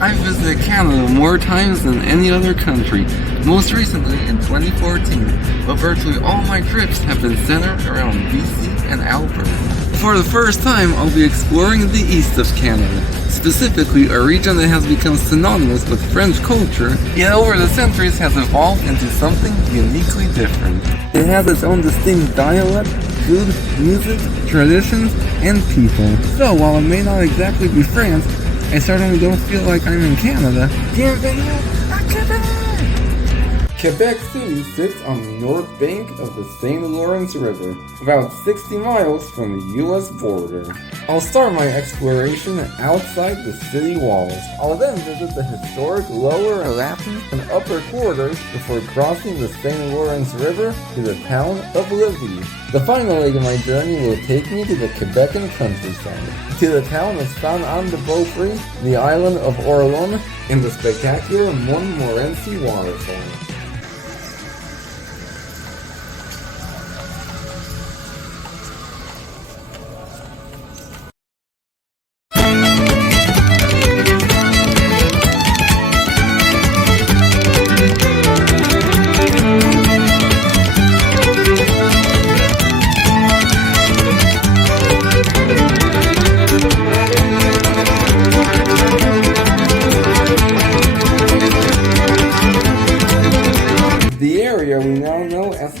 I've visited Canada more times than any other country, most recently in 2014, but virtually all my trips have been centered around BC and Alberta. For the first time, I'll be exploring the east of Canada, specifically a region that has become synonymous with French culture, yet over the centuries has evolved into something uniquely different. It has its own distinct dialect, food, music, traditions, and people. So while it may not exactly be France, I certainly don't feel like I'm in Canada. Bienvenue à Quebec! Quebec City sits on the north bank of the St. Lawrence River, about 60 miles from the US border. I'll start my exploration outside the city walls. I'll then visit the historic lower Latin and upper quarters before crossing the St. Lawrence River to the town of Lévis. The final leg of my journey will take me to the Quebecan countryside, to the town of Saint-Anne-de-Beaupré, the island of Orléans, and the spectacular Montmorency waterfall.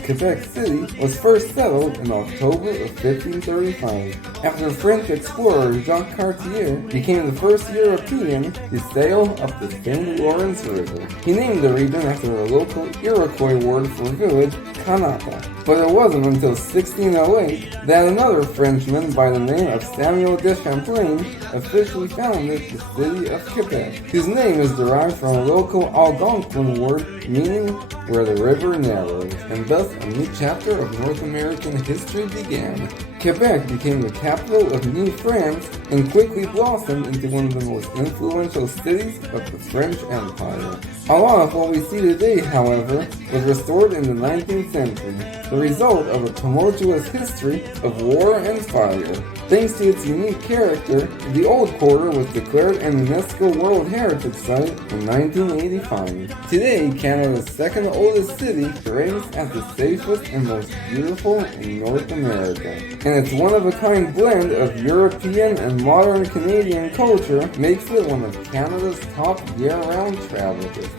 Quebec City was first settled in October of 1535, after French explorer Jacques Cartier became the first European to sail up the St. Lawrence River. He named the region after the local Iroquois word for village, Kanata. But it wasn't until 1608 that another Frenchman by the name of Samuel de Champlain officially founded the city of Quebec, whose name is derived from a local Algonquin word meaning where the river narrows, and thus a new chapter of North American history began. Quebec became the capital of New France and quickly blossomed into one of the most influential cities of the French Empire. A lot of what we see today, however, was restored in the 19th century, the result of a tumultuous history of war and fire. Thanks to its unique character, the Old Quarter was declared an UNESCO World Heritage Site in 1985. Today, Canada's second oldest city ranks as the safest and most beautiful in North America. And its one-of-a-kind blend of European and modern Canadian culture makes it one of Canada's top year-round travel destinations.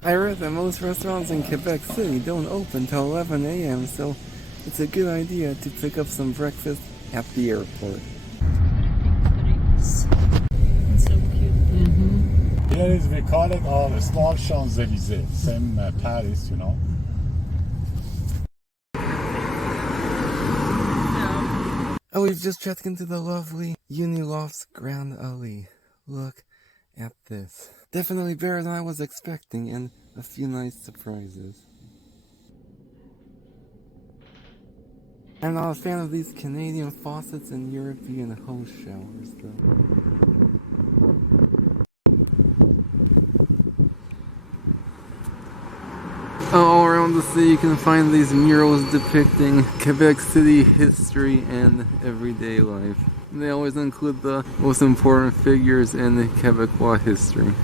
I read that most restaurants in Quebec City don't open till 11 a.m., so it's a good idea to pick up some breakfast at the airport. Here is, we call it our small Champs-Élysées, same Paris, you know. Oh, we've just checked into the lovely Unilofts Grand Allée. Look at this. Definitely better than I was expecting, and a few nice surprises. I'm not a fan of these Canadian faucets and European hose showers, though. All around the city you can find these murals depicting Quebec City history and everyday life. And they always include the most important figures in Quebecois history.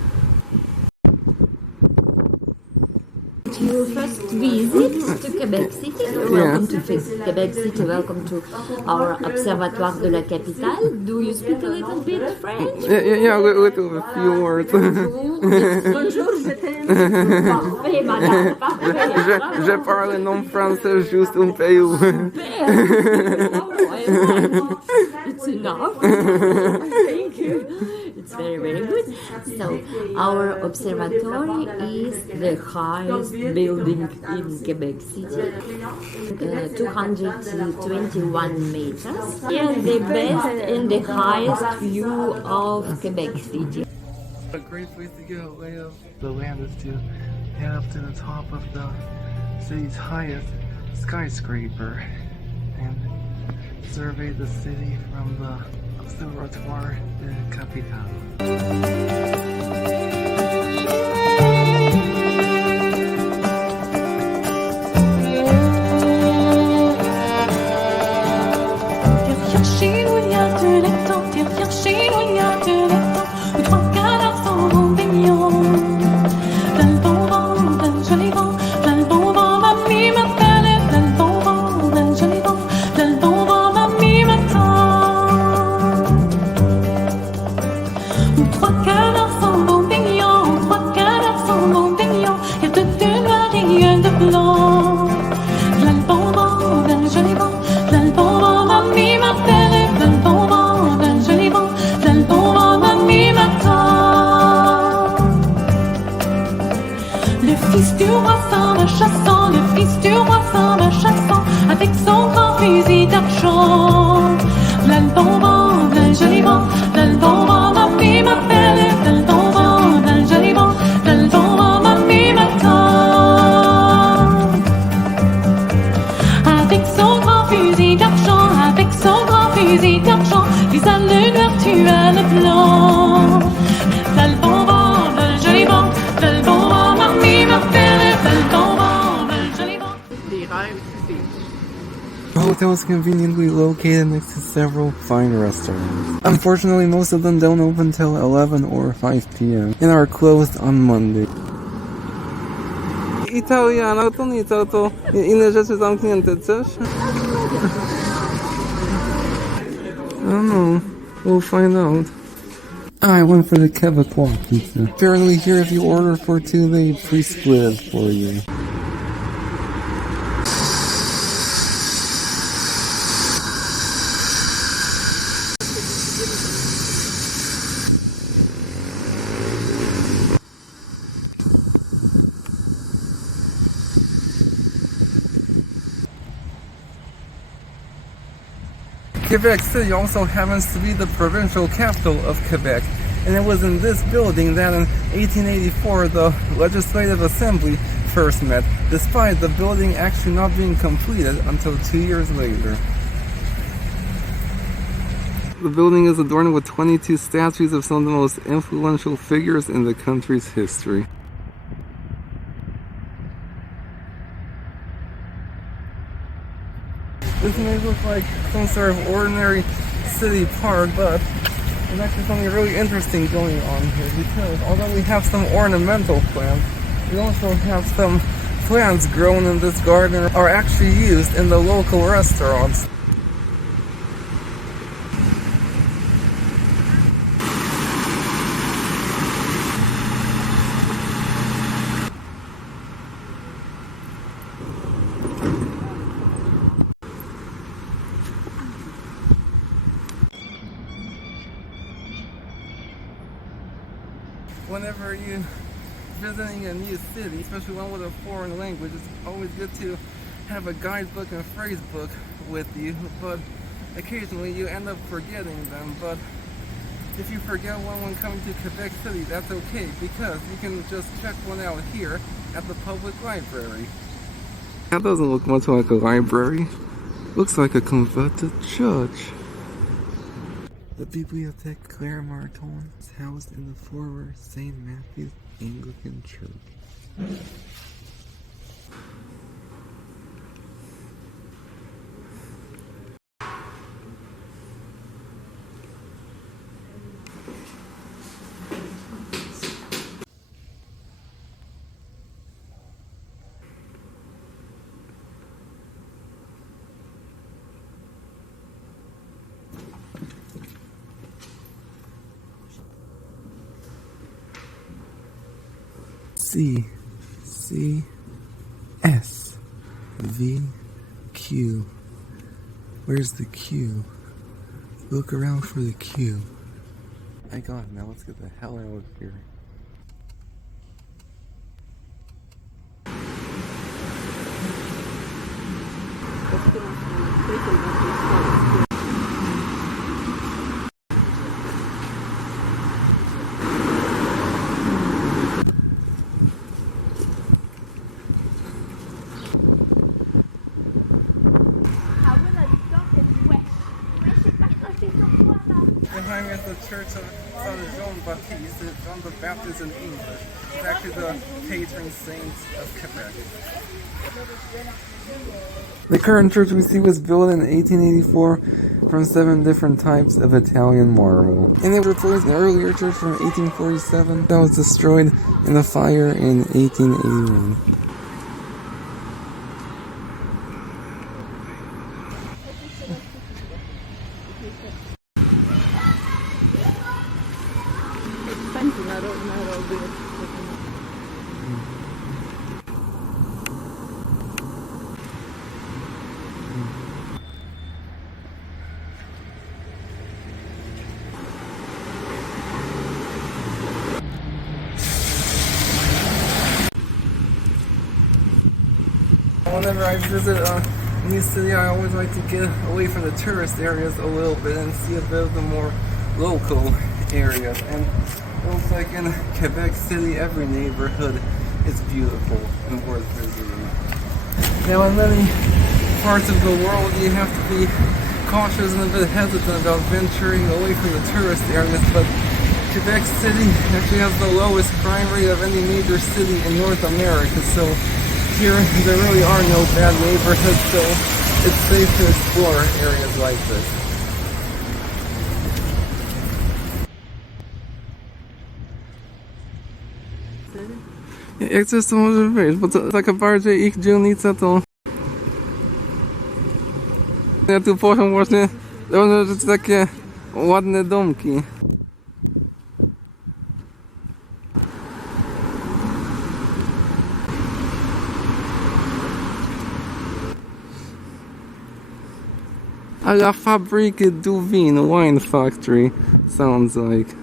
Your first visit to Quebec City. Welcome to Quebec City. Welcome to our Observatoire de la Capitale. Do you speak a little bit French? Yeah, a little, a few words. Bonjour, je t'aime. Parfait, madame, parfait. Je parle non français juste un peu. It's enough. Thank you. It's very, very good. So, our observatory is the highest building in Quebec City, 221 meters. Here, the best and the highest view of Quebec City. A great place to get a lay of the land is to head up to the top of the city's highest skyscraper and survey the city from the Observatoire de Capitale. blanc. V'là le bon vent, v'là le joli vent, v'là le bon vent, mamie m'appelle, v'là le bon vent, v'là le joli vent, v'là le bon vent, mamie m'attend. Le fils du roi s'en va chassant, le fils du roi s'en va chassant, avec son grand fusil d'argent. V'là le bon vent, v'là le joli vent, v'là le bon vent, mamie m'appelle, v'là le bon vent, v'là le joli vent, v'là le bon vent, mamie m'attend. Avec son grand fusil d'argent, avec son grand fusil d'argent, visa le noir, tua le blanc. V'là le bon vent, v'là le joli vent, v'là le bon vent, mamie m'appelle, v'là le bon vent, v'là le joli vent. The hotel is conveniently located next to several fine restaurants. Unfortunately, most of them don't open till 11 or 5 p.m. and are closed on Monday. Italiano, to nie to inne rzeczy zamknięte, coś? I don't know. We'll find out. I went for the Quebecan pizza. Apparently here if you order for two, they pre-split it for you. Quebec City also happens to be the provincial capital of Quebec, and it was in this building that in 1884 the Legislative Assembly first met, despite the building actually not being completed until 2 years later. The building is adorned with 22 statues of some of the most influential figures in the country's history. This may look like some sort of ordinary city park, but there's actually something really interesting going on here, because although we have some ornamental plants, we also have some plants grown in this garden are actually used in the local restaurants. Whenever you're visiting a new city, especially one with a foreign language, it's always good to have a guidebook and phrase book with you, but occasionally you end up forgetting them. But if you forget one when coming to Quebec City, that's okay, because you can just check one out here at the public library. That doesn't look much like a library. Looks like a converted church. The Bibliothèque Claire-Martin is housed in the former St. Matthew's Anglican Church. C S V Q. Where's the Q? Look around for the Q. My God, now let's get the hell out of here. Behind me is the Church of Joan Baptiste. John the Baptist in English. It's actually the patron saint of Quebec. The current church we see was built in 1884 from 7 different types of Italian marble. And it replaced an earlier church from 1847 that was destroyed in a fire in 1881. whenever I visit a new city, I always like to get away from the tourist areas a little bit and see a bit of the more local areas. And it looks like in Quebec City, every neighborhood is beautiful and worth visiting. Now, in many parts of the world, you have to be cautious and a bit hesitant about venturing away from the tourist areas, but Quebec City actually has the lowest crime rate of any major city in North America, so here there really are no bad neighborhoods, so it's safe to explore areas like this. Jak coś to może być, bo to taka bardziej ich dzielnica to... Ja tu poszłam właśnie, można rzeczy takie ładne domki. A la Fabrique du Vin, wine factory, sounds like.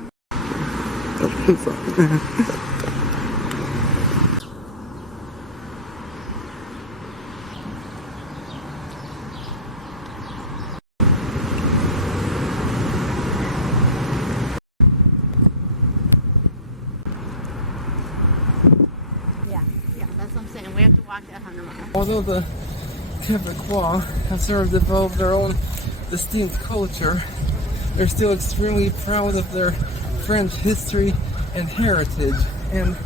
Yeah, that's what I'm saying. We have to walk that 100 miles. Although the Quebecois have sort of developed their own distinct culture, they're still extremely proud of their French history and heritage, and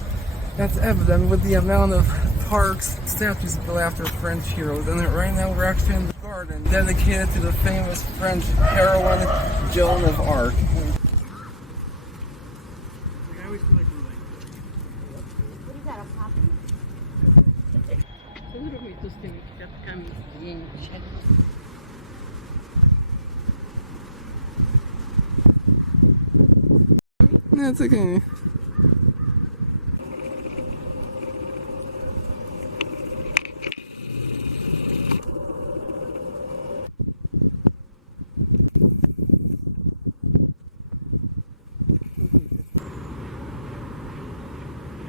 that's evident with the amount of parks, statues built after French heroes. And right now we're actually in the garden dedicated to the famous French heroine Joan of Arc. No, it's okay.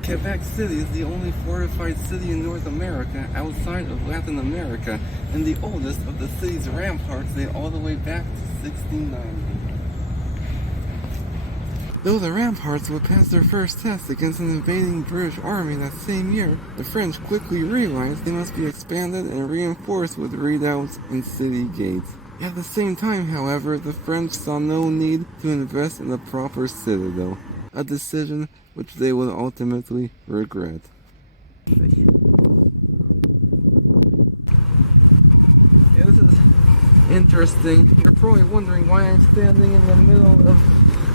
Quebec City is the only fortified city in North America outside of Latin America, and the oldest of the city's ramparts date all the way back to 1690. Though the ramparts would pass their first test against an invading British army that same year, the French quickly realized they must be expanded and reinforced with redoubts and city gates. At the same time, however, the French saw no need to invest in a proper citadel, a decision which they would ultimately regret. Yeah, this is interesting. You're probably wondering why I'm standing in the middle of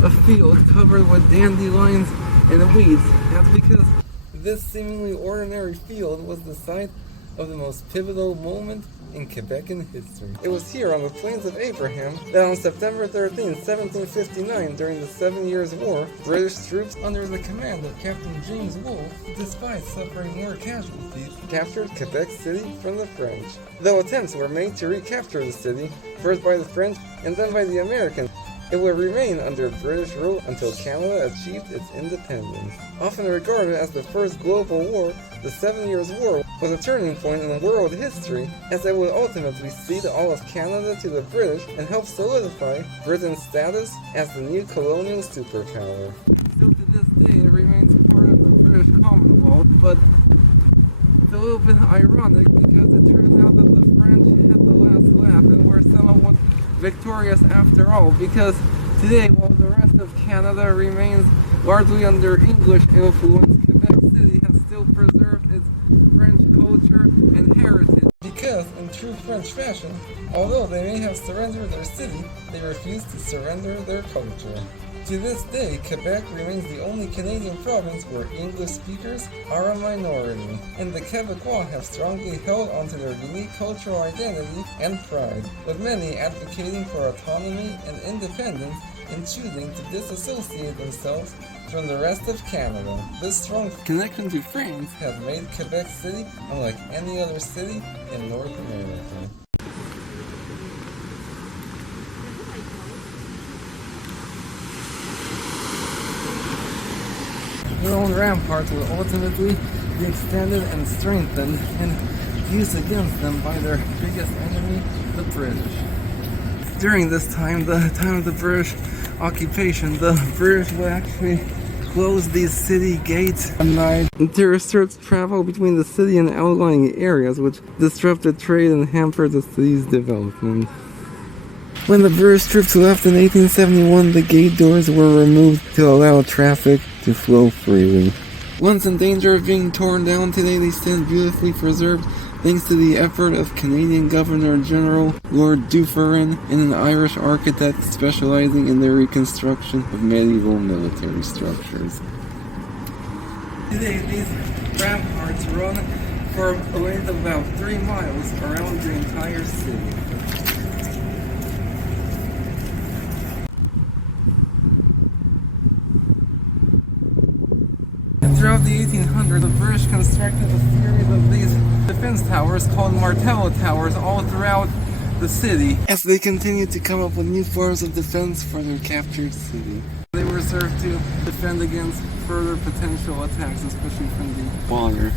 a field covered with dandelions and weeds. That's because this seemingly ordinary field was the site of the most pivotal moment in Quebecan history. It was here on the Plains of Abraham that on September 13, 1759, during the 7 Years' War, British troops under the command of Captain James Wolfe, despite suffering more casualties, captured Quebec City from the French. Though attempts were made to recapture the city, first by the French and then by the Americans, it would remain under British rule until Canada achieved its independence. Often regarded as the first global war, the 7 Years' War was a turning point in world history, as it would ultimately cede all of Canada to the British and help solidify Britain's status as the new colonial superpower. Still to this day, it remains part of the British Commonwealth, but it's a little bit ironic because it turns out that the French had the last laugh and were somewhat victorious after all, because today, while the rest of Canada remains largely under English influence, Quebec City has still preserved its French culture and heritage. Because, in true French fashion, although they may have surrendered their city, they refuse to surrender their culture. To this day, Quebec remains the only Canadian province where English speakers are a minority, and the Quebecois have strongly held onto their unique cultural identity and pride, with many advocating for autonomy and independence and choosing to disassociate themselves from the rest of Canada. This strong connection to France has made Quebec City unlike any other city in North America. Their own ramparts will ultimately be extended and strengthened, and used against them by their biggest enemy, the British. During this time, the time of the British occupation, the British would actually close these city gates at night to restrict travel between the city and outlying areas, which disrupted trade and hampered the city's development. When the British troops left in 1871, the gate doors were removed to allow traffic to flow freely. Once in danger of being torn down, today they stand beautifully preserved thanks to the effort of Canadian Governor-General Lord Dufferin and an Irish architect specializing in the reconstruction of medieval military structures. Today, these ramparts run for a length of about 3 miles around the entire city. Throughout the 1800s, the British constructed a series of these defense towers called Martello Towers all throughout the city as they continued to come up with new forms of defense for their captured city. They were served to defend against further potential attacks, especially from the water.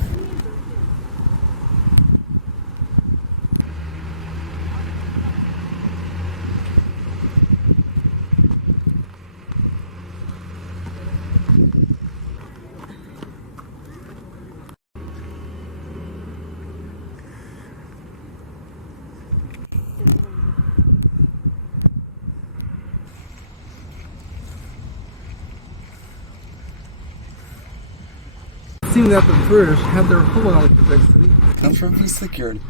It seemed that the British had their hold on Quebec City comfortably secured.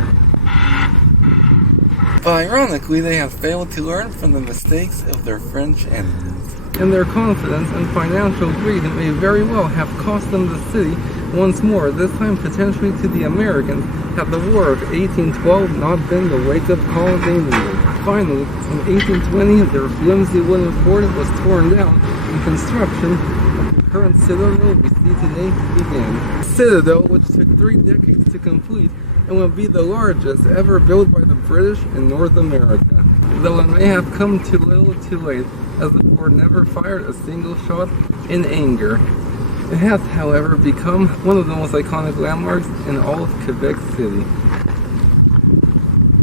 But ironically, they have failed to learn from the mistakes of their French enemies. And their confidence and financial greed may very well have cost them the city once more, this time potentially to the Americans, had the War of 1812 not been the wake-up call they needed. Finally, in 1820, their flimsy wooden fort was torn down and construction current Citadel we see today began. Citadel, which took 3 decades to complete and will be the largest ever built by the British in North America. Though it may have come too little too late, as the fort never fired a single shot in anger. It has, however, become one of the most iconic landmarks in all of Quebec City.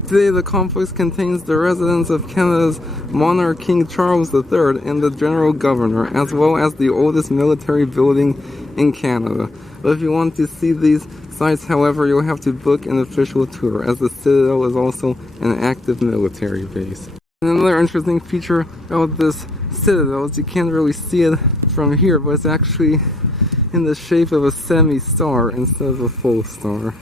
Today, the complex contains the residence of Canada's monarch King Charles III and the General Governor, as well as the oldest military building in Canada. But if you want to see these sites, however, you'll have to book an official tour, as the Citadel is also an active military base. And another interesting feature about this Citadel is you can't really see it from here, but it's actually in the shape of a semi-star instead of a full star.